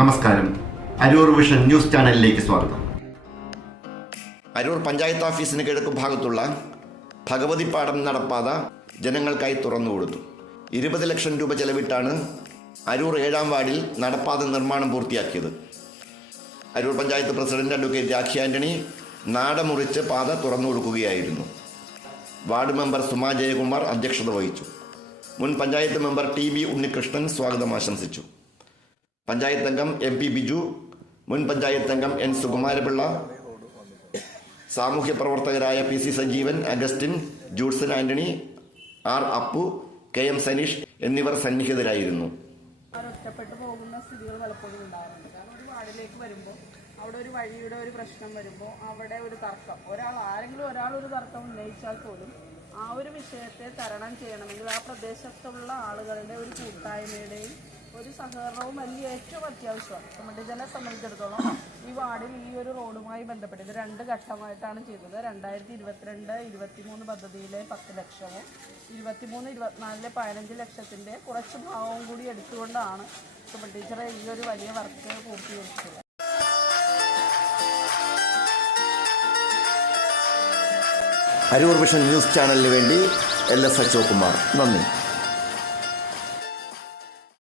നമസ്കാരം. Aroor vision news ചാനലിലേക്ക് സ്വാഗതം. അരൂർ പഞ്ചായത്ത് ഓഫീസിന് കിഴക്കു ഭാഗത്തുള്ള ഭഗവതിപ്പാടം നടപ്പാത ജനങ്ങൾക്കായി തുറന്നുകൊടുത്തു. 20 ലക്ഷം രൂപ ചെലവിട്ടാണ് അരൂർ 7-ാം വാർഡിൽ നടപ്പാത നിർമ്മാണം പൂർത്തിയാക്കിയത്. അരൂർ പഞ്ചായത്ത് പ്രസിഡന്റ് അഡ്വക്കേറ്റ് രാഖി ആന്റണി നാടമുറിച്ച് പാത തുറന്നു കൊടുക്കുകയായിരുന്നു. വാർഡ് മെമ്പർ സുമാ ജയകുമാർ അധ്യക്ഷത വഹിച്ചു. മുൻ പഞ്ചായത്ത് മെമ്പർ TB ഉണ്ണികൃഷ്ണൻ സ്വാഗതം ആശംസിച്ചു. പഞ്ചായത്ത് അംഗം MP ബിജു, മുൻ പഞ്ചായത്ത് അംഗം N സുകുമാരപിള്ള, സാമൂഹ്യ പ്രവർത്തകരായ PC Sajeevan, Augustine, Judson Antony, R Appu, KM Saneesh എന്നിവർ സന്നിഹിതരായിരുന്നു. ഒറ്റപ്പെട്ടു പോകുന്ന സ്ഥിതികൾ പലപ്പോഴും ഉണ്ടാകുന്നുണ്ട്. കാരണം ഒരു വാർഡിലേക്ക് വരുമ്പോൾ അവിടെ ഒരു വഴിയുടെ ഒരു പ്രശ്നം വരുമ്പോൾ അവിടെ ഒരു തർക്കം, ആരെങ്കിലും ഒരാൾ ഒരു തർക്കം ഉന്നയിച്ചാൽ പോലും ആ ഒരു വിഷയത്തെ തരണം ചെയ്യണമെങ്കിൽ ആ പ്രദേശത്തുള്ള ആളുകളുടെ ഒരു കൂട്ടായ്മയുടെയും ഒരു സഹകരണവും ഏറ്റവും അത്യാവശ്യമാണ്. ടീച്ചറിനെ സംബന്ധിച്ചിടത്തോളം ഈ വാർഡിൽ ഈ ഒരു റോഡുമായി ബന്ധപ്പെട്ട് ഇത് 2 ഘട്ടമായിട്ടാണ് ചെയ്തത്. 2022-23 പദ്ധതിയിലെ 10 ലക്ഷവും 23-24 15 ലക്ഷത്തിൻ്റെ കുറച്ച് ഭാഗവും കൂടി എടുത്തുകൊണ്ടാണ് ടീച്ചറെ ഈ ഒരു വലിയ വർക്ക് പൂർത്തീകരിച്ചത്. അരൂർ വിഷൻ ന്യൂസ് ചാനലിന് വേണ്ടി LS അശോക് കുമാർ. നന്ദി.